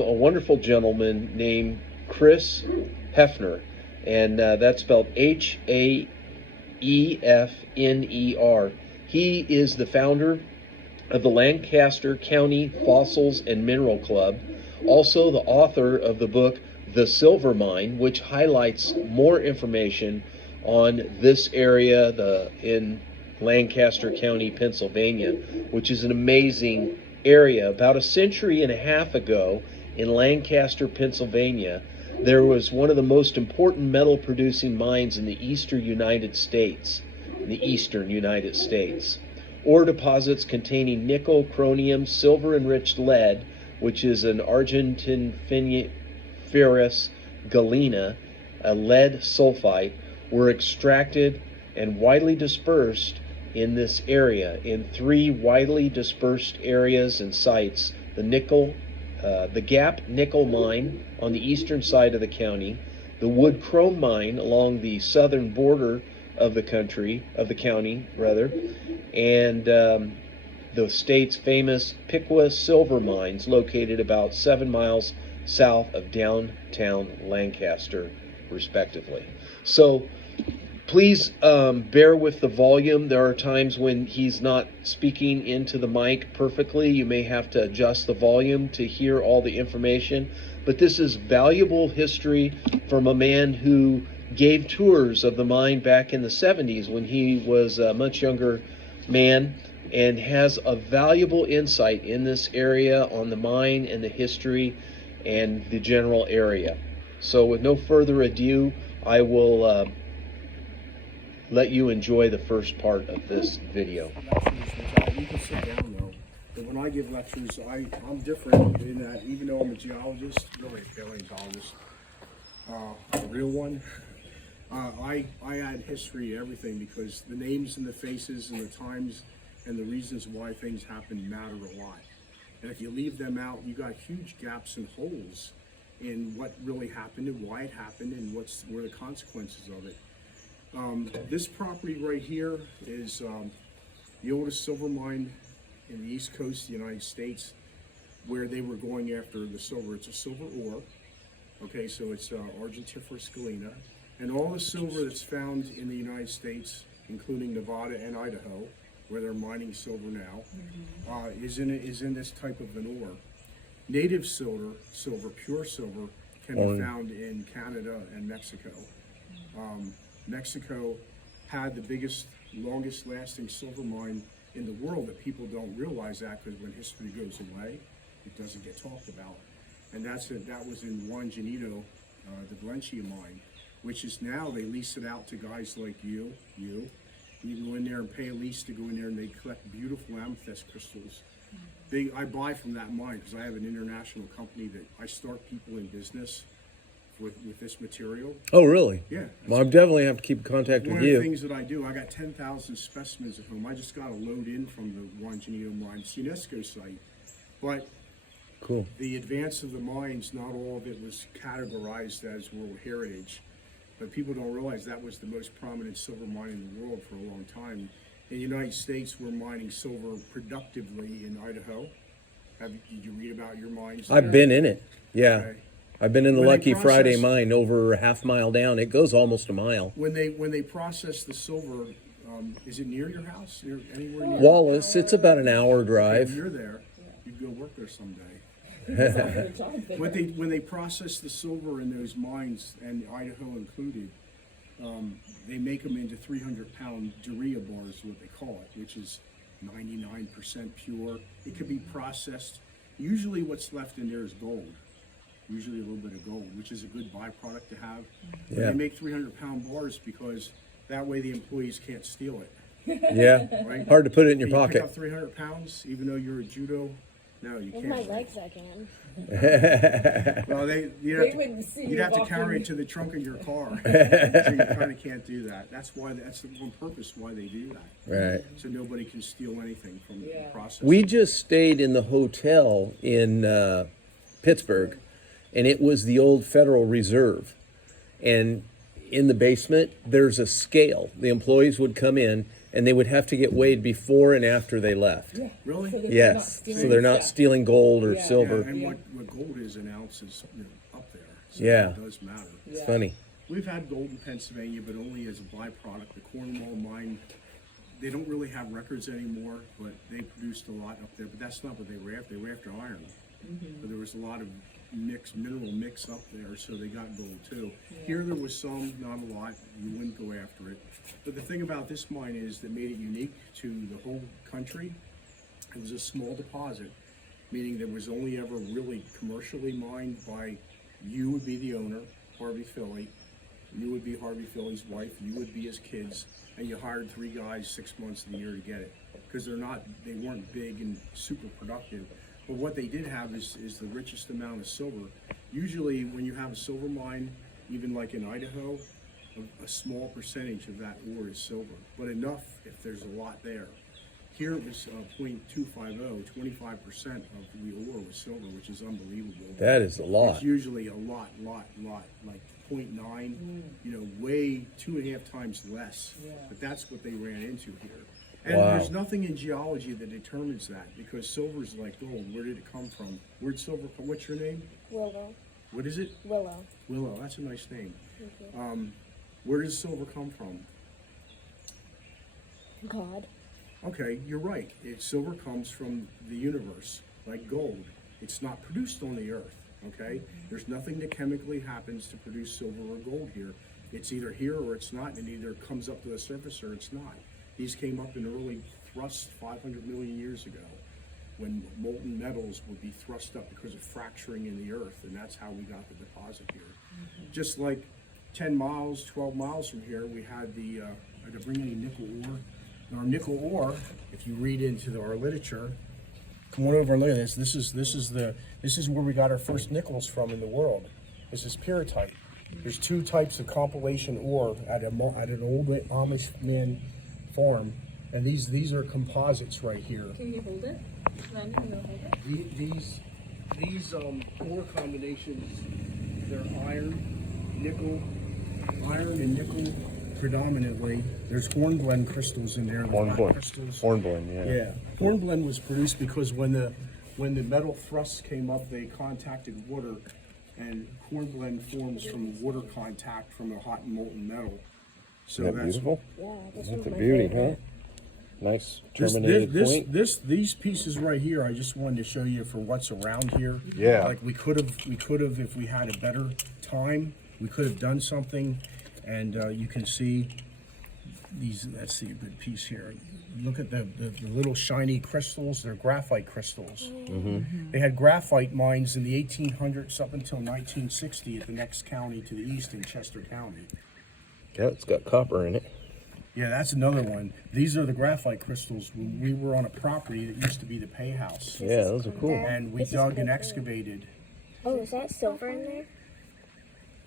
A wonderful gentleman named Chris Haefner, and that's spelled Haefner. He is the founder of the Lancaster County Fossils and Mineral Club, also the author of the book The Silver Mine, which highlights more information on this area in Lancaster County, Pennsylvania, which is an amazing area. About a century and a half ago in Lancaster, Pennsylvania, there was one of the most important metal producing mines in the eastern United States. Ore deposits containing nickel, chromium, silver enriched lead, which is an argentiniferous galena, a lead sulfide, were extracted and widely dispersed in this area in three widely dispersed areas and sites: the Gap Nickel Mine on the eastern side of the county, the Wood Chrome Mine along the southern border of the county, and the state's famous Pequa Silver mines, located about 7 miles south of downtown Lancaster, respectively. So please bear with the volume. There are times when he's not speaking into the mic perfectly. You may have to adjust the volume to hear all the information. But this is valuable history from a man who gave tours of the mine back in the 70s when he was a much younger man, and has a valuable insight in this area on the mine and the history and the general area. So with no further ado, I will let you enjoy the first part of this video. You can sit down though. But when I give lectures, I'm different in that even though I'm a geologist, really a paleontologist, a real one, I add history to everything, because the names and the faces and the times and the reasons why things happen matter a lot. And if you leave them out, you got huge gaps and holes in what really happened and why it happened and what were the consequences of it. This property right here is the oldest silver mine in the east coast of the United States, where they were going after the silver. It's a silver ore, okay, so it's argentiniferous galena, and all the silver that's found in the United States, including Nevada and Idaho, where they're mining silver now, is in this type of an ore. Native silver, pure silver, can be found in Canada and Mexico. Mexico had the biggest, longest lasting silver mine in the world, that people don't realize that, because when history goes away, it doesn't get talked about. And that was in Juan Janito, the Valencia mine, which is now, they lease it out to guys like you. You can go in there and pay a lease to go in there, and they collect beautiful amethyst crystals. I buy from that mine because I have an international company that I start people in business with this material. Oh, really? Yeah. Well, I definitely have to keep in contact with you. One of the things that I do, I got 10,000 specimens at home. I just got a load in from the Juan Janito mine. It's a UNESCO site. But cool. The advance of the mines, not all of it was categorized as World Heritage. But people don't realize that was the most prominent silver mine in the world for a long time. In the United States, we're mining silver productively in Idaho. Did you read about your mines there? I've been in it, yeah. Okay. I've been in the Lucky Friday mine over a half mile down. It goes almost a mile. When they process the silver, is it near your house? Anywhere near? Wallace, it's about an hour drive. If you're there, you'd go work there someday. When they process the silver in those mines, and Idaho included, they make them into 300-pound urea bars, what they call it, which is 99% pure. It could be processed. Usually what's left in there is gold. Usually a little bit of gold, which is a good byproduct to have. Yeah. They make 300-pound bars because that way the employees can't steal it. Yeah, right? Hard to put it in your pocket. Pick up 300 pounds, even though you're a judo. No, you can't. With my legs, I can. Well, you'd have to carry it to the trunk of your car. So you kind of can't do that. That's the one purpose why they do that. Right. So nobody can steal anything from the process. We just stayed in the hotel in Pittsburgh, and it was the old Federal Reserve. And in the basement, there's a scale. The employees would come in, and they would have to get weighed before and after they left. Yeah, really? Yes, so they're not stealing gold or Yeah, silver. and what gold is an ounce is up there. So Yeah. it does matter. It's funny. We've had gold in Pennsylvania, but only as a byproduct. The Cornwall mine, they don't really have records anymore, but they produced a lot up there. But that's not what they were after. They were after iron. But there was a lot of mineral mix up there, so they got gold too. Here there was some, not a lot. You wouldn't go after it. But the thing about this mine is that made it unique to the whole country. It was a small deposit, meaning there was only ever really commercially mined by, you would be the owner, Harvey Philly, you would be Harvey Philly's wife, you would be his kids, and you hired 3 guys 6 months of the year to get it. Because they weren't big and super productive. But what they did have is the richest amount of silver. Usually when you have a silver mine, even like in Idaho, a small percentage of that ore is silver, but enough if there's a lot there. Here it was 0.250, 25% of the ore was silver, which is unbelievable. That is a lot. It's usually a lot, like 0.9, way 2.5 times less. But that's what they ran into here. And there's nothing in geology that determines that, because silver is like gold. Where did it come from? Where'd silver come? What's your name? Willow. What is it? Willow. Willow. That's a nice name. Where does silver come from? God. Okay, you're right. Silver comes from the universe, like gold. It's not produced on the earth, okay? There's nothing that chemically happens to produce silver or gold here. It's either here or it's not, and it either comes up to the surface or it's not. These came up in early thrust 500 million years ago, when molten metals would be thrust up because of fracturing in the earth, and that's how we got the deposit here. Just like 10 miles, 12 miles from here, we had I had to bring any nickel ore. And our nickel ore, if you read into our literature, come on over and look at this. This is where we got our first nickels from in the world. This is pyrrhotite. There's 2 types of compilation ore at an old Amish man farm, and these are composites right here. Can you hold it? Then can you hold it? These ore combinations, they're iron and nickel predominantly. There's hornblende crystals in there. Hornblende, yeah. Yeah, hornblende was produced because when the metal thrusts came up, they contacted water, and hornblende forms from water contact from a hot and molten metal. So Isn't that beautiful? Yeah, this That's was a my beauty, favorite. huh? Nice terminated point. These pieces right here, I just wanted to show you for what's around here. Yeah. Like we could have, if we had a better time, we could have done something. And you can see these. Let's see a good piece here. Look at the little shiny crystals. They're graphite crystals. They had graphite mines in the 1800s up until 1960 at the next county to the east in Chester County. Yeah, it's got copper in it. Yeah, that's another one. These are the graphite crystals. When we were on a property that used to be the pay house. Yeah, those are cool. And we dug and excavated. Oh, is that silver in there?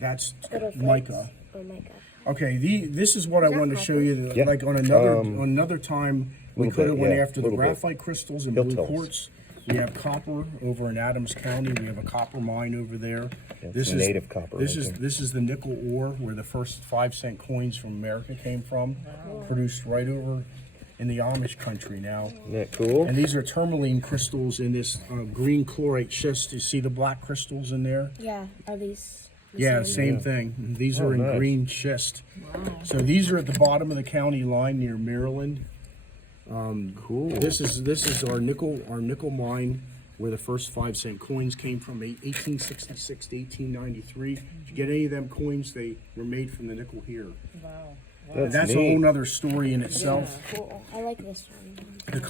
That's Little mica. Oh, mica. Okay, this is what I wanted to show you. Yeah. Like on another time, we Little could have bit, went yeah, after the little bit. graphite crystals and He'll blue tell us. quartz. We have copper over in Adams County. We have a copper mine over there. Yeah, This it's is native copper This right is there. this is the nickel ore where the first 5-cent coins from America came from, produced right over in the Amish country now. Isn't that cool? And these are tourmaline crystals in this green chlorite schist. You see the black crystals in there? Yeah, are these? the Yeah, same? same thing. These Oh, are in nice. green schist. So these are at the bottom of the county line near Maryland. Cool. This is our nickel mine where the first 5-cent coins came from, 1866 to 1893. If you get any of them coins, they were made from the nickel here. That's a neat. whole nother story in itself. Cool. I like this one. The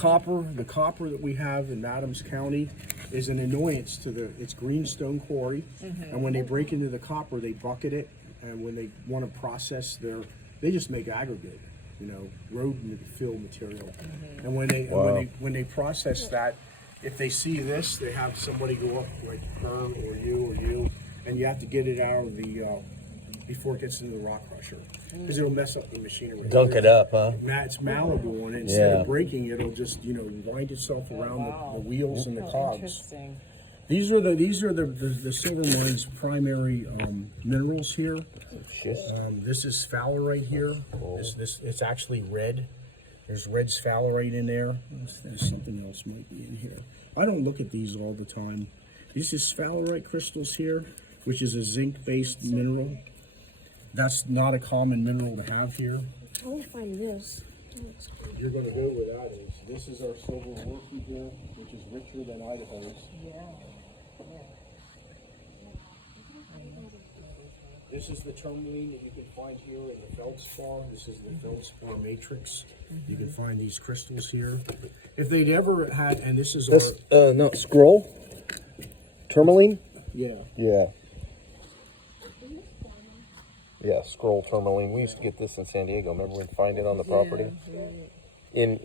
copper that we have in Adams County is an annoyance to it's greenstone quarry, and when they break into the copper, they bucket it, and when they want to process they just make aggregate, road fill material, and when they process that, if they see this, they have somebody go up like her or you, and you have to get it out of the before it gets into the rock crusher, because it'll mess up the machinery. Dunk it up, huh? It's malleable, and instead Yeah. of breaking, it'll just wind itself around the wheels and the cogs. Interesting. These are the silver mine's primary minerals here. Schist. This is fowlerite here. This it's actually red. There's red sphalerite in there. There's something else might be in here. I don't look at these all the time. These are sphalerite crystals here, which is a zinc-based mineral. That's not a common mineral to have here. I want to find this. You're going to go where that is. This is our silver ore from here, which is richer than Idaho's. This is the tourmaline that you can find here in the feldspar. This is the feldspar matrix. You can find these crystals here. If they'd ever had, and this is our, no, scroll? Tourmaline? yeah. Yeah. Yeah, scroll tourmaline. We used to get this in San Diego. Remember we'd find it on the property? In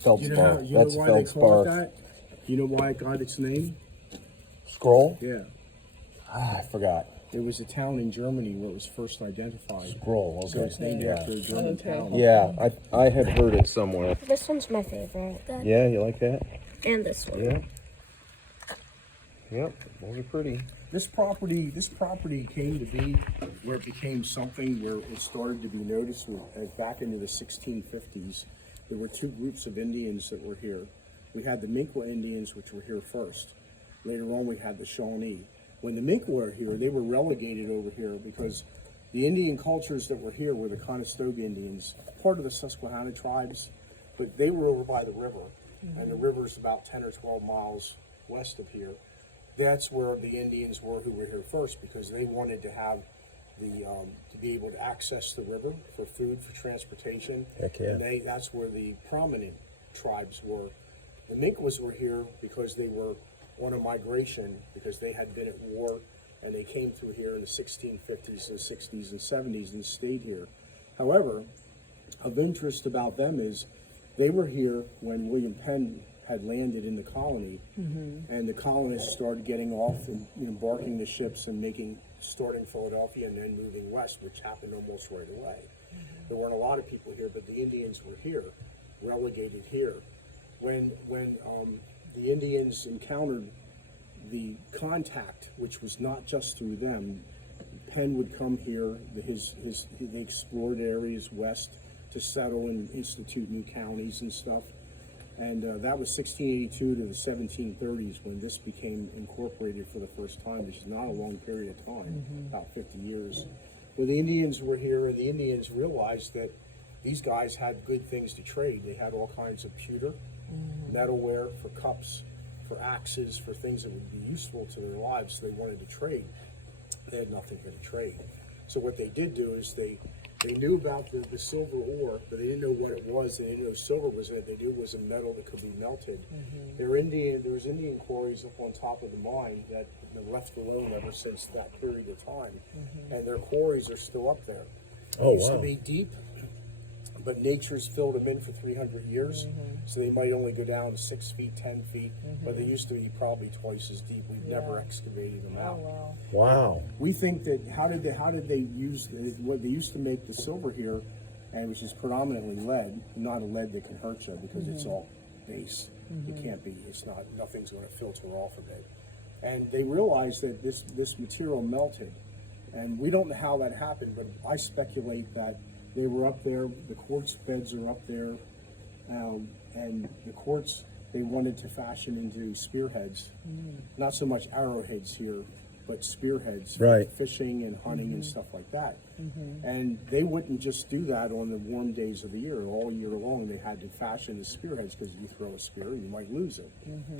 feldspar. You know That's why they call it feldspar. that? You know why it got its name? Scroll? Yeah. I forgot. There was a town in Germany where it was first identified. Scroll, okay. So it's named after a German town. Yeah, I had heard it somewhere. This one's my favorite. Yeah, you like that? And this one. Yeah. Yep, those are pretty. This property came to be where it became something where it started to be noticed back into the 1650s. There were two groups of Indians that were here. We had the Pequa Indians, which were here first. Later on, we had the Shawnee. When the Pequa were here, they were relegated over here because the Indian cultures that were here were the Conestoga Indians, part of the Susquehanna tribes, but they were over by the river, and the river's about 10 or 12 miles west of here. That's where the Indians were who were here first because they wanted to have to be able to access the river for food, for transportation. Heck yeah. And that's where the prominent tribes were. The Pequas were here because they were on a migration because they had been at war and they came through here in the 1650s and 60s and 70s and stayed here. However, of interest about them is they were here when William Penn had landed in the colony, and the colonists started getting off and embarking the ships and starting Philadelphia and then moving west, which happened almost right away. There weren't a lot of people here, but the Indians were here, relegated here. When the Indians encountered the contact, which was not just through them, Penn would come here. They explored areas west to settle and institute new counties and stuff. And that was 1682 to the 1730s when this became incorporated for the first time, which is not a long period of time, about 50 years. But the Indians were here, and the Indians realized that these guys had good things to trade. They had all kinds of pewter, metalware for cups, for axes, for things that would be useful to their lives. So they wanted to trade. They had nothing for to trade. So what they did do is they knew about the silver ore, but they didn't know what it was. They didn't know silver was in it. They knew it was a metal that could be melted. There was Indian quarries up on top of the mine that have been left alone ever since that period of time. And their quarries are still up there. Oh, It used wow. to be deep, but nature's filled them in for 300 years. So they might only go down 6 feet, 10 feet, but they used to be probably twice as deep. We've never excavated them out. Wow. We think that how did they use what they used to make the silver here, and which is predominantly lead, not a lead that can hurt you because it's all base. It can't be. It's not. Nothing's going to filter off of it. And they realized that this material melted, and we don't know how that happened, but I speculate that they were up there. The quartz beds are up there, and the quartz they wanted to fashion into spearheads. Not so much arrowheads here, but spearheads for Right. fishing and hunting and stuff like that. And they wouldn't just do that on the warm days of the year. All year long, they had to fashion the spearheads because if you throw a spear, you might lose it.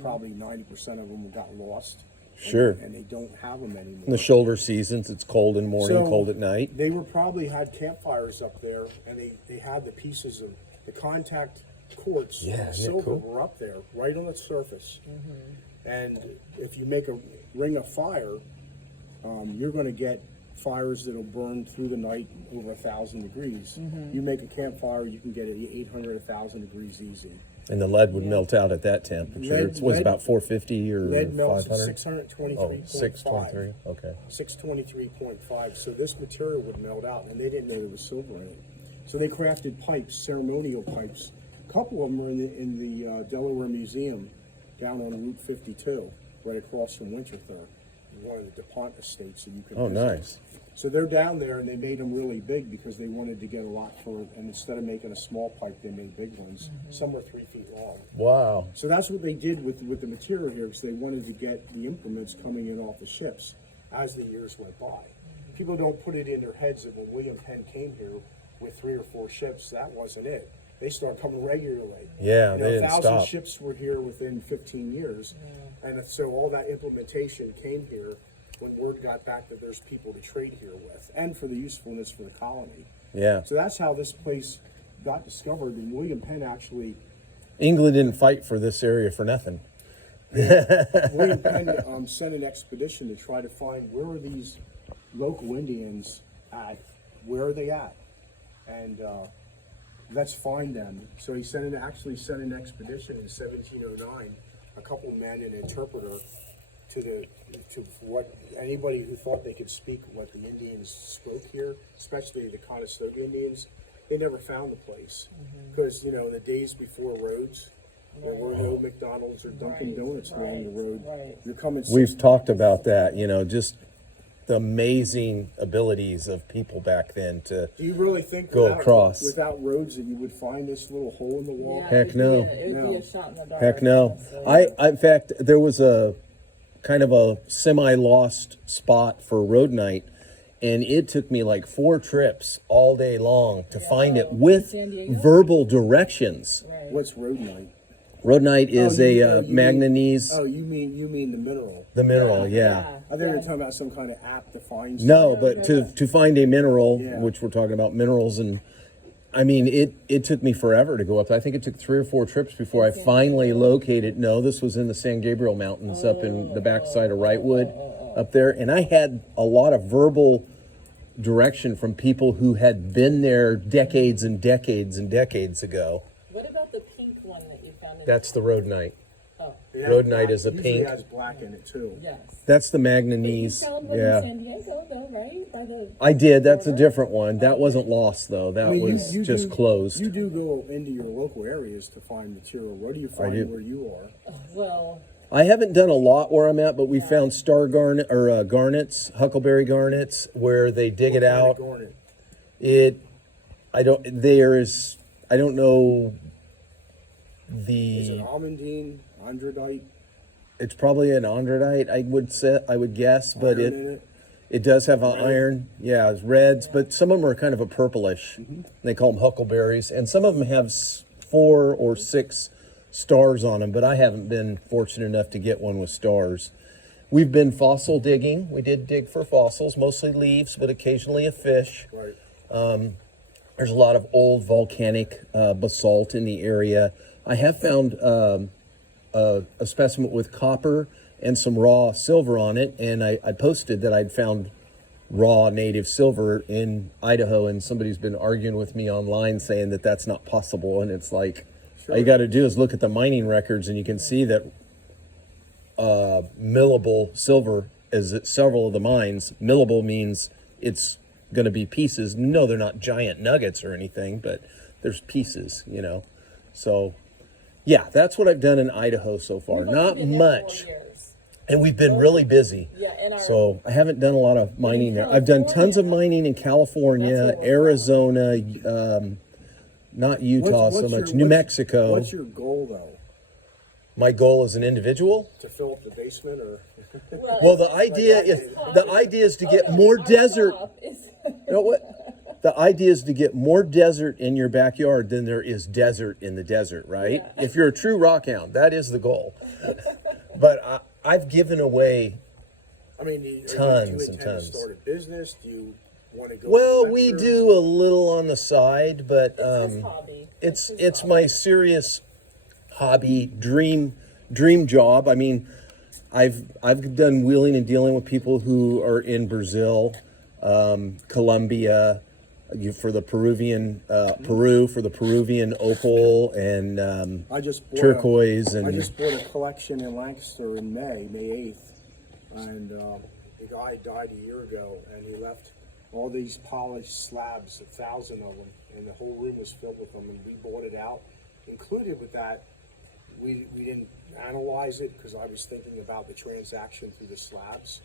Probably 90% of them got lost. Sure. And they don't have them anymore. In the shoulder seasons, it's cold in the morning, So, cold at night. They were probably had campfires up there, and they had the pieces of the contact quartz Yeah, and yeah, silver cool. were up there, right on the surface. And if you make a ring of fire, you're going to get fires that'll burn through the night over 1,000 degrees. You make a campfire, you can get it 800, 1,000 degrees easy. And the lead would melt out at that temperature. It was Lead- about 450 or Lead melts at 500? 623.5. Oh, 623. Okay. 623.5. So this material would melt out, and they didn't know there was silver in it. So they crafted pipes, ceremonial pipes. A couple of them are in the Delaware Museum down on Route 52, right across from Winterthur. one of the DuPont estates that you could Oh, visit. nice. So they're down there, and they made them really big because they wanted to get a lot for it. And instead of making a small pipe, they made big ones. Some were 3 feet long. Wow. So that's what they did with the material here, because they wanted to get the implements coming in off the ships as the years went by. People don't put it in their heads that when William Penn came here with 3 or 4 ships, that wasn't it. They started coming regularly. Yeah, You they know, didn't 1,000 stop. ships were here within 15 years. And so all that implementation came here when word got back that there's people to trade here with, and for the usefulness for the colony. Yeah. So that's how this place got discovered, and William Penn actually, England didn't fight for this area for nothing. William Penn sent an expedition to try to find where are these local Indians at, where are they at, and let's find them. So he actually sent an expedition in 1709, a couple men and an interpreter, to what anybody who thought they could speak what the Indians spoke here, especially the Conestoga Indians. They never found the place because, you know, in the days before roads, there were no McDonald's or Dunkin' Donuts along the road. You're coming. We've talked about that, you know, just the amazing abilities of people back then to Do you really think go across. without roads that you would find this little hole in the wall? Yeah, Heck no. It would be No. a shot in the dark. Heck no. So- I in fact, there was a kind of a semi-lost spot for road night, and it took me like 4 trips all day long to find it with San Diego? verbal directions. Right. What's road night? Road night is Oh, a you mean- manganese, Oh, you mean the mineral? the mineral, yeah. I think you're talking about some kind of app to find. No, stuff. but to find a mineral, Yeah. which we're talking about minerals, and I mean it took me forever to go up. I think it took 3 or 4 trips before I finally located. No, this was in the San Gabriel Mountains up in the backside of Wrightwood up there, and I had a lot of verbal direction from people who had been there decades and decades and decades ago. What about the pink one that you found? That's the road night. Oh, It has road night black- is a usually pink. has black in it too. yes. That's the You manganese. found one Yeah. in San Diego, though, right? By the I did. That's a different one. That wasn't lost though. That I mean, was just closed. You do go into your local areas to find material. Where do you find do. where you are? well, I haven't done a lot where I'm at, but we found star garnet or garnets, huckleberry garnets, where they dig it out. Garnet. I don't know Is it the. almandine, andradite? It's probably an andradite. I would guess, but Iron in it does have an iron. Yeah, it's reds, but some of them are kind of a purplish. They call them huckleberries, and some of them have 4 or 6 stars on them. But I haven't been fortunate enough to get one with stars. We've been fossil digging. We did dig for fossils, mostly leaves, but occasionally a fish. Right. There's a lot of old volcanic basalt in the area. I have found a specimen with copper and some raw silver on it, and I posted that I'd found raw native silver in Idaho, and somebody's been arguing with me online saying that that's not possible, and it's like, all you got to do is look at the mining records, and you can see that millable silver is at several of the mines. Millable means it's going to be pieces. No, they're not giant nuggets or anything, but there's pieces, you know. So, yeah, that's what I've done in Idaho so far. we've only Not been there much. 4 years. And we've been really busy. Yeah, and our So I haven't done a lot of mining there. I've done tons of mining in California, That's what we're Arizona, not Utah so much, New Mexico. What's your goal though? My goal as an individual? To fill up the basement, or Well, the idea is to get more desert. You know what? The idea is to get more desert in your backyard than there is desert in the desert, right? Yeah. If you're a true rock hound, that is the goal. But I've given away. I mean, do you Tons and intend tons. to start a business? Do you want to go? Well, to we lectures? do a little on the side, but It's his hobby. it's my serious hobby, dream job. I mean, I've done wheeling and dealing with people who are in Brazil, Colombia, for the Peruvian Peru for the Peruvian opal and I just bought turquoise I and just bought a collection in Lancaster in May 8th, and the guy died a year ago, and he left all these polished slabs, 1,000 of them, and the whole room was filled with them, and we bought it out. Included with that, we didn't analyze it because I was thinking about the transaction through the slabs.